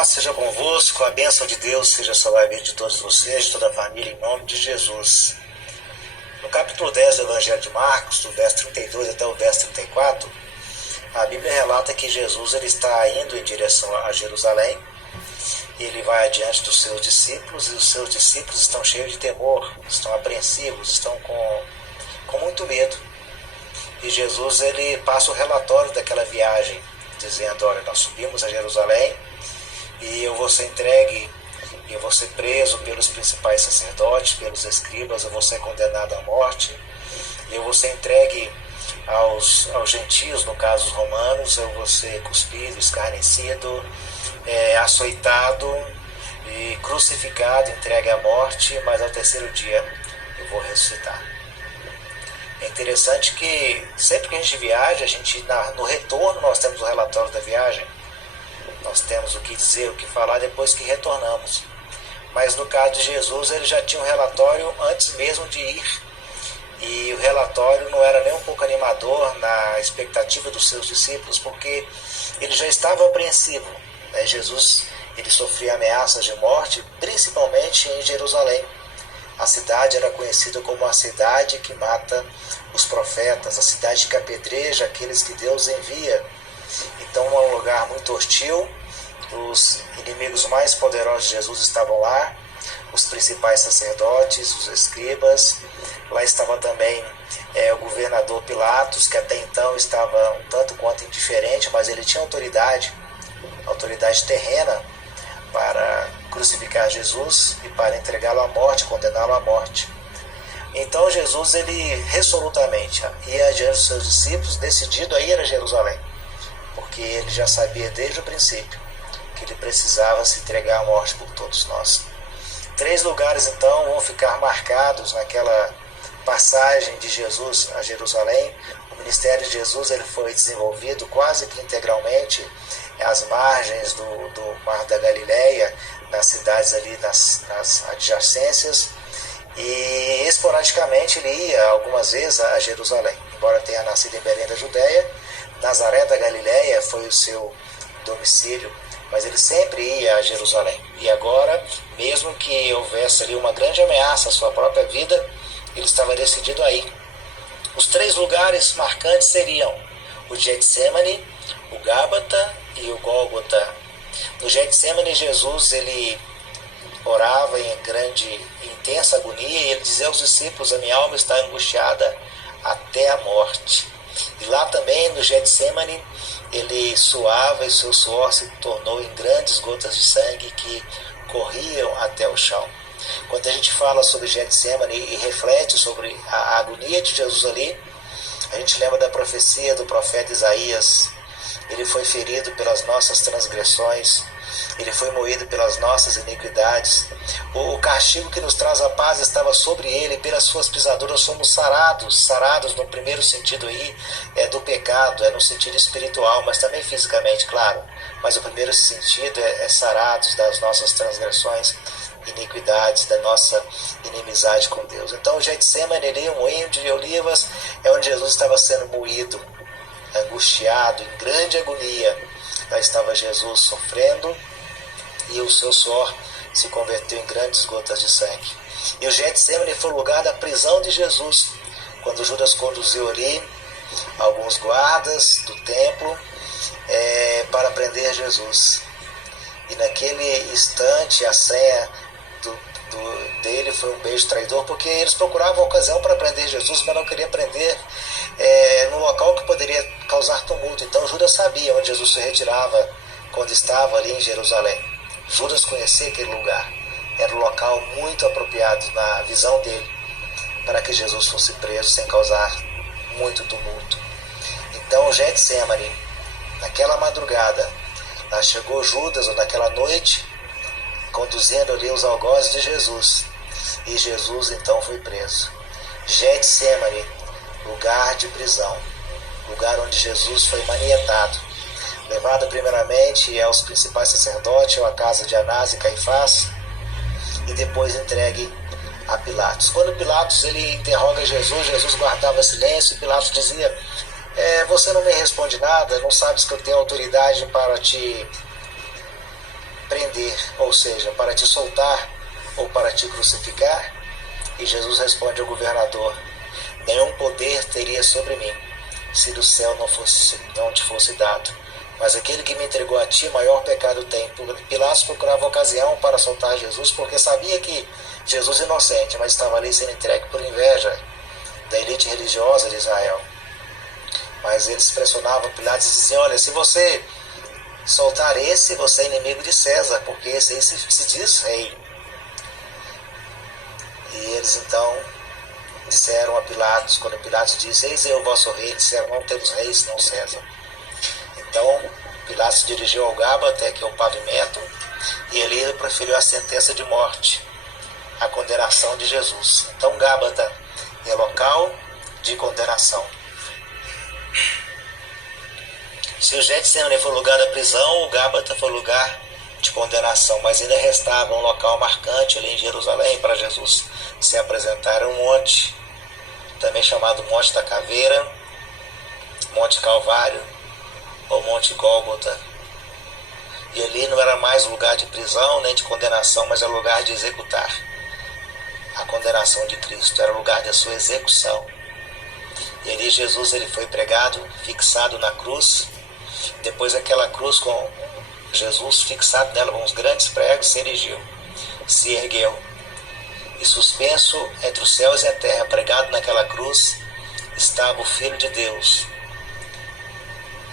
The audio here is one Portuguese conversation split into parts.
paz seja convosco, a bênção de Deus seja sobre a vida de todos vocês, de toda a família, em nome de Jesus. No capítulo 10 do Evangelho de Marcos, do verso 32 até o verso 34, a Bíblia relata que Jesus ele está indo em direção a Jerusalém. Ele vai adiante dos seus discípulos e os seus discípulos estão cheios de temor, estão apreensivos, estão com muito medo. E Jesus ele passa o relatório daquela viagem, dizendo: olha, nós subimos a Jerusalém e eu vou ser entregue, eu vou ser preso pelos principais sacerdotes, pelos escribas, eu vou ser condenado à morte, eu vou ser entregue aos gentios, no caso os romanos, eu vou ser cuspido, escarnecido, açoitado e crucificado, entregue à morte, mas ao terceiro dia eu vou ressuscitar. É interessante que sempre que a gente viaja, no retorno nós temos o relatório da viagem, nós temos o que dizer, o que falar depois que retornamos. Mas no caso de Jesus, ele já tinha um relatório antes mesmo de ir. E o relatório não era nem um pouco animador na expectativa dos seus discípulos, porque ele já estava apreensivo. Jesus ele sofria ameaças de morte, principalmente em Jerusalém. A cidade era conhecida como a cidade que mata os profetas, a cidade que apedreja aqueles que Deus envia. Então é um lugar muito hostil, os inimigos mais poderosos de Jesus estavam lá, os principais sacerdotes, os escribas, lá estava também o governador Pilatos, que até então estava um tanto quanto indiferente, mas ele tinha autoridade terrena para crucificar Jesus e para entregá-lo à morte, condená-lo à morte. Então Jesus ele resolutamente ia adiante dos seus discípulos, decidido a ir a Jerusalém, porque ele já sabia desde o princípio que ele precisava se entregar à morte por todos nós. 3 lugares então vão ficar marcados naquela passagem de Jesus a Jerusalém. O ministério de Jesus ele foi desenvolvido quase que integralmente às margens do Mar da Galileia, nas cidades ali, nas adjacências, e esporadicamente ele ia algumas vezes a Jerusalém. Embora tenha nascido em Belém da Judéia, Nazaré da Galileia foi o seu domicílio, mas ele sempre ia a Jerusalém. E agora, mesmo que houvesse ali uma grande ameaça à sua própria vida, ele estava decidido a ir. Os 3 lugares marcantes seriam o Getsemane, o Gábata e o Gólgota. No Getsemane, Jesus ele orava em grande e intensa agonia e ele dizia aos discípulos: a minha alma está angustiada até a morte. E lá também no Getsemane ele suava e seu suor se tornou em grandes gotas de sangue que corriam até o chão. Quando a gente fala sobre Getsemane e reflete sobre a agonia de Jesus ali, a gente lembra da profecia do profeta Isaías: ele foi ferido pelas nossas transgressões, ele foi moído pelas nossas iniquidades, o castigo que nos traz a paz estava sobre ele, pelas suas pisaduras somos sarados no primeiro sentido aí, do pecado, no sentido espiritual, mas também fisicamente, claro, mas o primeiro sentido é sarados das nossas transgressões, iniquidades, da nossa inimizade com Deus. Então o Getsemane ali, o moinho de olivas, é onde Jesus estava sendo moído, angustiado, em grande agonia. Lá estava Jesus sofrendo e o seu suor se converteu em grandes gotas de sangue. E o Getsemane foi o lugar da prisão de Jesus, quando Judas conduziu ali alguns guardas do templo para prender Jesus. E naquele instante a senha dele foi um beijo traidor, porque eles procuravam ocasião para prender Jesus, mas não queriam prender no local que poderia causar tumulto. Então Judas sabia onde Jesus se retirava quando estava ali em Jerusalém. Judas conhecia aquele lugar, era um local muito apropriado na visão dele para que Jesus fosse preso sem causar muito tumulto. Então o Getsemane, naquela madrugada, lá chegou Judas, ou naquela noite, conduzindo ali os algozes de Jesus, e Jesus então foi preso. Getsemane, lugar de prisão, lugar onde Jesus foi manietado, levado primeiramente aos principais sacerdotes, ou à casa de Anás e Caifás, e depois entregue a Pilatos. Quando Pilatos ele interroga Jesus, Jesus guardava silêncio, e Pilatos dizia: você não me responde nada, não sabes que eu tenho autoridade para te prender, ou seja, para te soltar ou para te crucificar? E Jesus responde ao governador: nenhum poder teria sobre mim, se do céu não te fosse dado. Mas aquele que me entregou a ti, maior pecado tem. Pilatos procurava ocasião para soltar Jesus, porque sabia que Jesus é inocente, mas estava ali sendo entregue por inveja da elite religiosa de Israel. Mas eles pressionavam Pilatos e diziam: olha, se você soltar esse, você é inimigo de César, porque esse aí se diz rei. E eles então disseram a Pilatos, quando Pilatos disse: eis aí o vosso rei, disseram: não temos rei senão César. Então Pilatos se dirigiu ao Gábata, que é o pavimento, e ali ele proferiu a sentença de morte, a condenação de Jesus. Então Gábata é local de condenação. Se o Getsemane foi lugar da prisão, o Gábata foi lugar de condenação, mas ainda restava um local marcante ali em Jerusalém para Jesus se apresentar, um monte, também chamado Monte da Caveira, Monte Calvário ou Monte Gólgota. E ali não era mais lugar de prisão nem de condenação, mas era lugar de executar a condenação de Cristo, era lugar da sua execução. E ali Jesus ele foi pregado, fixado na cruz. Depois aquela cruz com Jesus fixado nela com uns grandes pregos se ergueu. E suspenso entre os céus e a terra, pregado naquela cruz, estava o Filho de Deus,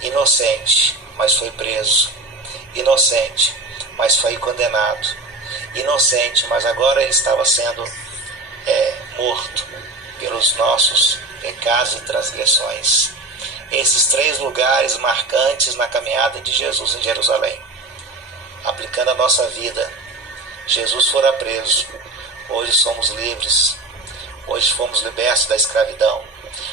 inocente, mas foi preso, inocente, mas foi condenado, inocente, mas agora ele estava sendo morto pelos nossos pecados e transgressões. Esses 3 lugares marcantes na caminhada de Jesus em Jerusalém. Aplicando a nossa vida, Jesus fora preso, hoje somos livres, hoje fomos libertos da escravidão.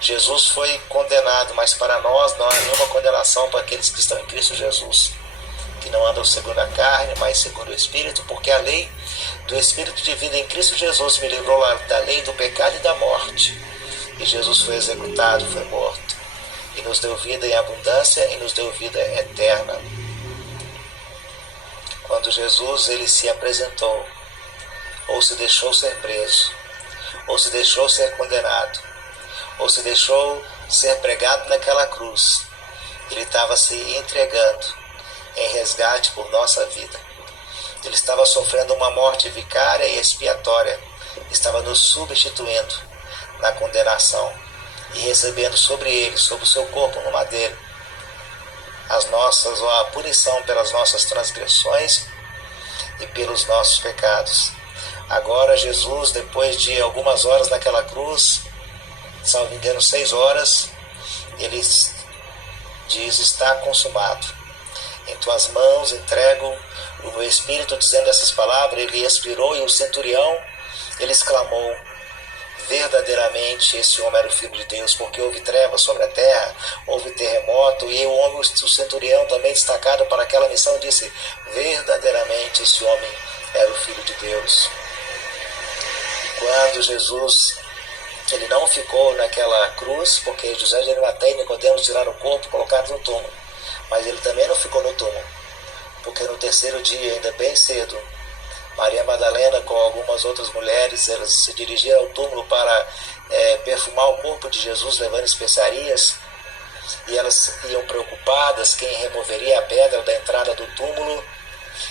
Jesus foi condenado, mas para nós não há nenhuma condenação para aqueles que estão em Cristo Jesus, que não andam segundo a carne, mas segundo o Espírito, porque a lei do Espírito de vida em Cristo Jesus me livrou da lei do pecado e da morte. E Jesus foi executado, foi morto, e nos deu vida em abundância e nos deu vida eterna. Quando Jesus ele se apresentou, ou se deixou ser preso, ou se deixou ser condenado, ou se deixou ser pregado naquela cruz, ele estava se entregando em resgate por nossa vida. Ele estava sofrendo uma morte vicária e expiatória, estava nos substituindo na condenação e recebendo sobre ele, sobre o seu corpo no madeiro, a punição pelas nossas transgressões e pelos nossos pecados. Agora Jesus, depois de algumas horas naquela cruz, salvo engano 6 horas, ele diz: está consumado. Em tuas mãos entrego o meu espírito. Dizendo essas palavras, ele expirou, e o centurião ele exclamou: verdadeiramente esse homem era o Filho de Deus, porque houve trevas sobre a terra, houve terremoto, e o centurião também destacado para aquela missão disse: verdadeiramente esse homem era o Filho de Deus. Quando Jesus ele não ficou naquela cruz, porque José de Arimateia e Nicodemos tiraram o corpo e colocaram no túmulo, mas ele também não ficou no túmulo, porque no 3º dia, ainda bem cedo, Maria Madalena com algumas outras mulheres, elas se dirigiram ao túmulo para perfumar o corpo de Jesus, levando especiarias, e elas iam preocupadas quem removeria a pedra da entrada do túmulo.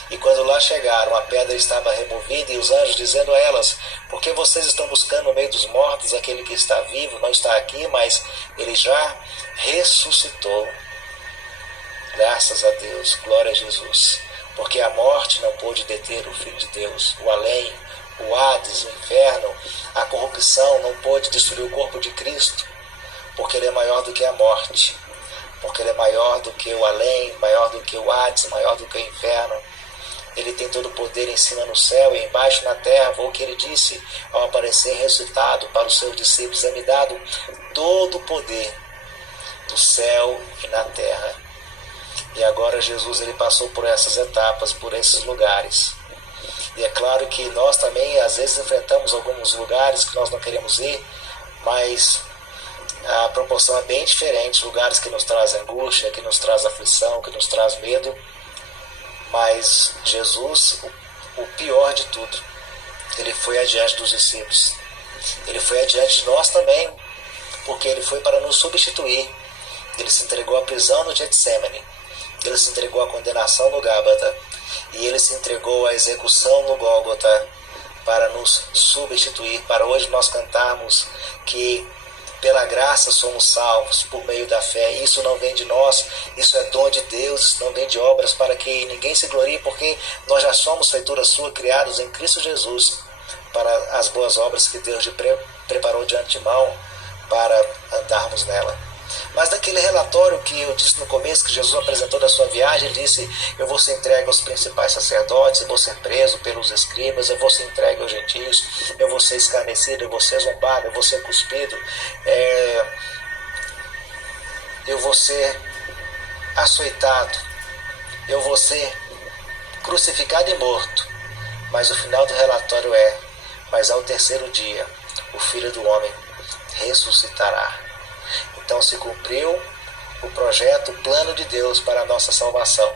E quando lá chegaram, a pedra estava removida, e os anjos dizendo a elas: por que vocês estão buscando no meio dos mortos aquele que está vivo? Não está aqui, mas ele já ressuscitou. Graças a Deus, glória a Jesus, porque a morte não pôde deter o Filho de Deus, o além, o Hades, o inferno, a corrupção não pôde destruir o corpo de Cristo, porque ele é maior do que a morte, porque ele é maior do que o além, maior do que o Hades, maior do que o inferno. Ele tem todo o poder em cima no céu e embaixo na terra. Foi o que ele disse ao aparecer ressuscitado para os seus discípulos: é-me dado todo o poder do céu e na terra. E agora Jesus ele passou por essas etapas, por esses lugares. E é claro que nós também às vezes enfrentamos alguns lugares que nós não queremos ir, mas a proporção é bem diferente. Lugares que nos trazem angústia, que nos traz aflição, que nos traz medo. Mas Jesus, o pior de tudo, ele foi adiante dos discípulos. Ele foi adiante de nós também, porque ele foi para nos substituir. Ele se entregou à prisão no Getsemane. Ele se entregou à condenação no Gábata. E ele se entregou à execução no Gólgota para nos substituir, para hoje nós cantarmos que pela graça somos salvos por meio da fé. Isso não vem de nós, isso é dom de Deus, isso não vem de obras para que ninguém se glorie, porque nós já somos feitura sua, criados em Cristo Jesus para as boas obras que Deus preparou de antemão para andarmos nela. Mas naquele relatório que eu disse no começo, que Jesus apresentou da sua viagem, ele disse: eu vou ser entregue aos principais sacerdotes, eu vou ser preso pelos escribas, eu vou ser entregue aos gentios, eu vou ser escarnecido, eu vou ser zombado, eu vou ser cuspido, eu vou ser açoitado, eu vou ser crucificado e morto. Mas o final do relatório mas ao terceiro dia o Filho do Homem ressuscitará. Então se cumpriu o projeto, o plano de Deus para a nossa salvação,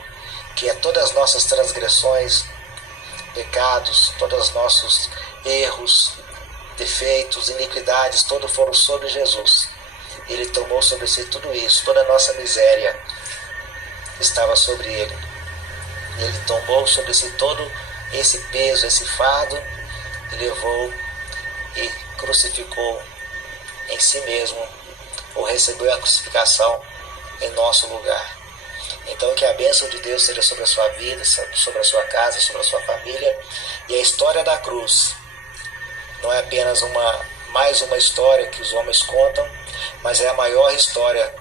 que é todas as nossas transgressões, pecados, todos os nossos erros, defeitos, iniquidades, todos foram sobre Jesus. Ele tomou sobre si tudo isso, toda a nossa miséria estava sobre ele. Ele tomou sobre si todo esse peso, esse fardo, e levou e crucificou em si mesmo, ou recebeu a crucificação em nosso lugar. Então que a bênção de Deus seja sobre a sua vida, sobre a sua casa, sobre a sua família. E a história da cruz não é apenas mais uma história que os homens contam, mas é a maior história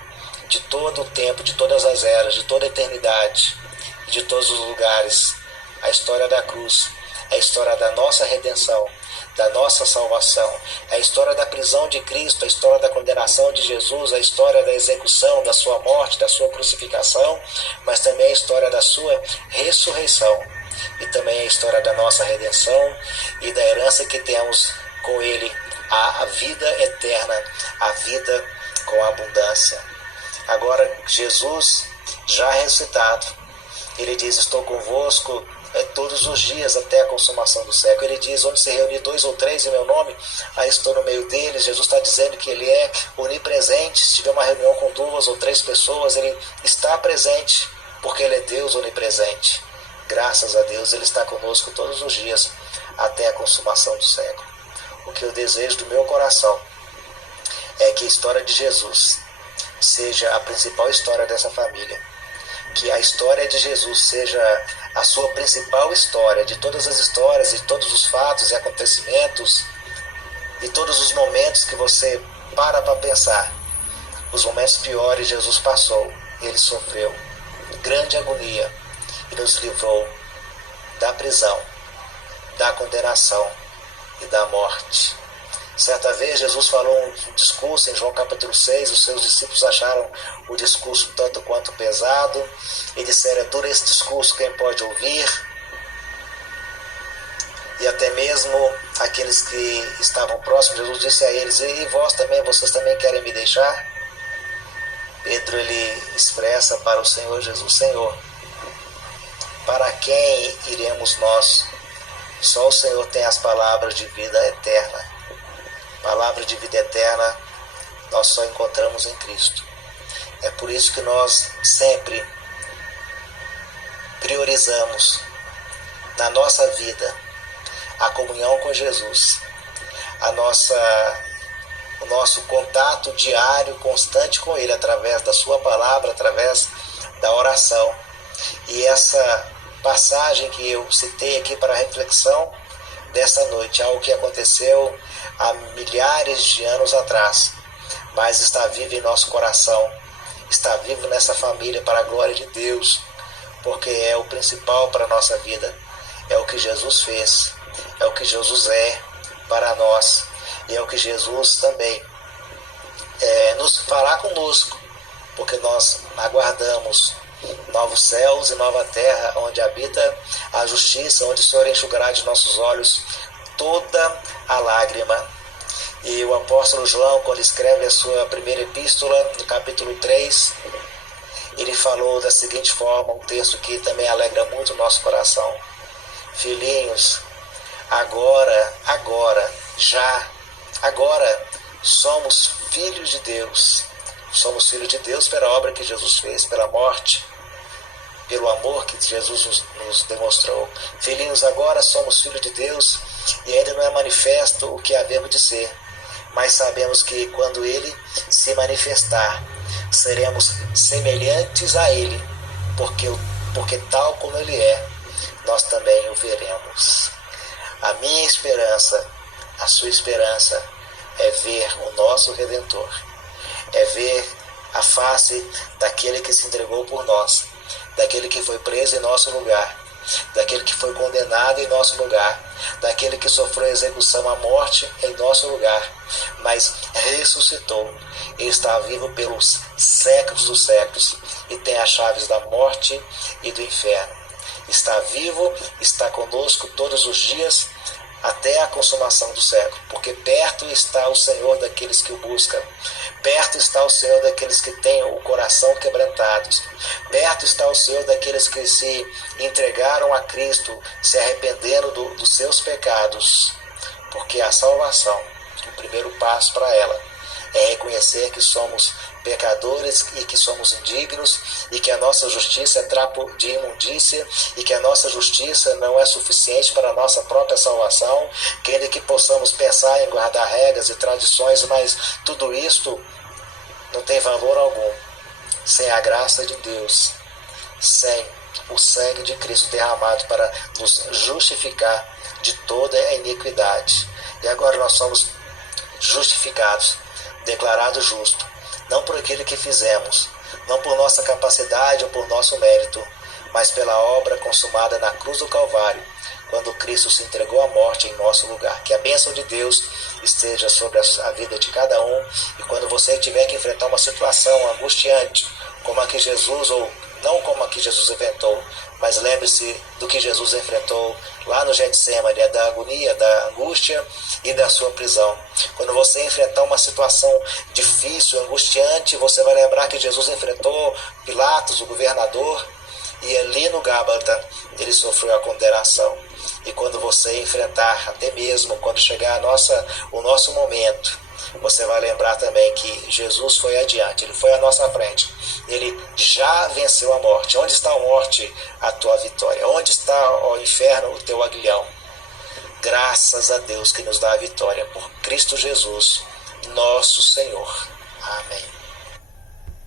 de todo o tempo, de todas as eras, de toda a eternidade, de todos os lugares. A história da cruz é a história da nossa redenção, da nossa salvação, é a história da prisão de Cristo, a história da condenação de Jesus, a história da execução, da sua morte, da sua crucificação, mas também a história da sua ressurreição, e também a história da nossa redenção e da herança que temos com Ele, a vida eterna, a vida com abundância. Agora Jesus, já ressuscitado, Ele diz: estou convosco todos os dias até a consumação do século. Ele diz: onde se reunir 2 ou 3 em meu nome, aí estou no meio deles. Jesus está dizendo que Ele é onipresente. Se tiver uma reunião com 2 ou 3 pessoas, Ele está presente, porque Ele é Deus onipresente. Graças a Deus, Ele está conosco todos os dias até a consumação do século. O que eu desejo do meu coração é que a história de Jesus seja a principal história dessa família, que a história de Jesus seja a sua principal história, de todas as histórias, de todos os fatos e acontecimentos, de todos os momentos que você para pensar. Os momentos piores Jesus passou, Ele sofreu grande agonia e nos livrou da prisão, da condenação e da morte. Certa vez Jesus falou um discurso em João capítulo 6, os seus discípulos acharam o discurso tanto quanto pesado e disseram: é duro esse discurso, quem pode ouvir? E até mesmo aqueles que estavam próximos, Jesus disse a eles: e vós também, vocês também querem me deixar? Pedro, ele expressa para o Senhor Jesus: Senhor, para quem iremos nós? Só o Senhor tem as palavras de vida eterna. Palavra de vida eterna nós só encontramos em Cristo. É por isso que nós sempre priorizamos na nossa vida a comunhão com Jesus, o nosso contato diário, constante com Ele, através da sua palavra, através da oração. E essa passagem que eu citei aqui para reflexão dessa noite, algo que aconteceu há milhares de anos atrás, mas está vivo em nosso coração, está vivo nessa família para a glória de Deus, porque é o principal para a nossa vida, é o que Jesus fez, é o que Jesus é para nós, e é o que Jesus também nos fará conosco, porque nós aguardamos novos céus e nova terra, onde habita a justiça, onde o Senhor enxugará de nossos olhos toda a lágrima. E o apóstolo João, quando escreve a sua primeira epístola, no capítulo 3, ele fala falou da seguinte forma, um texto que também alegra muito o nosso coração: filhinhos, agora somos filhos de Deus. Somos filhos de Deus pela obra que Jesus fez, pela morte, pelo amor que Jesus nos demonstrou. Filhinhos, agora somos filhos de Deus e ainda não é manifesto o que havemos de ser. Mas sabemos que quando Ele se manifestar, seremos semelhantes a Ele, porque tal como Ele é, nós também o veremos. A minha esperança, a sua esperança, é ver o nosso Redentor, é ver a face daquele que se entregou por nós, daquele que foi preso em nosso lugar, daquele que foi condenado em nosso lugar, daquele que sofreu a execução, a morte em nosso lugar, mas ressuscitou e está vivo pelos séculos dos séculos e tem as chaves da morte e do inferno. Está vivo, está conosco todos os dias até a consumação do século, porque perto está o Senhor daqueles que o buscam, perto está o Senhor daqueles que têm o coração quebrantado, perto está o Senhor daqueles que se entregaram a Cristo, se arrependeram dos seus pecados, porque a salvação, o primeiro passo para ela, é reconhecer que somos pecadores e que somos indignos e que a nossa justiça é trapo de imundícia e que a nossa justiça não é suficiente para a nossa própria salvação, que ainda que possamos pensar em guardar regras e tradições, mas tudo isto não tem valor algum sem a graça de Deus, sem o sangue de Cristo derramado para nos justificar de toda a iniquidade. E agora nós somos justificados, declarado justo, não por aquilo que fizemos, não por nossa capacidade ou por nosso mérito, mas pela obra consumada na cruz do Calvário, quando Cristo se entregou à morte em nosso lugar. Que a bênção de Deus esteja sobre a vida de cada um, e quando você tiver que enfrentar uma situação angustiante, como a que Jesus, ou não como a que Jesus inventou, mas lembre-se do que Jesus enfrentou lá no Getsemane, da agonia, da angústia e da sua prisão. Quando você enfrentar uma situação difícil, angustiante, você vai lembrar que Jesus enfrentou Pilatos, o governador, e ali no Gábata ele sofreu a condenação. E quando você enfrentar, até mesmo quando chegar o nosso momento, você vai lembrar também que Jesus foi adiante, Ele foi à nossa frente. Ele já venceu a morte. Onde está a morte, a tua vitória? Onde está, ó inferno, o teu aguilhão? Graças a Deus que nos dá a vitória por Cristo Jesus, nosso Senhor. Amém.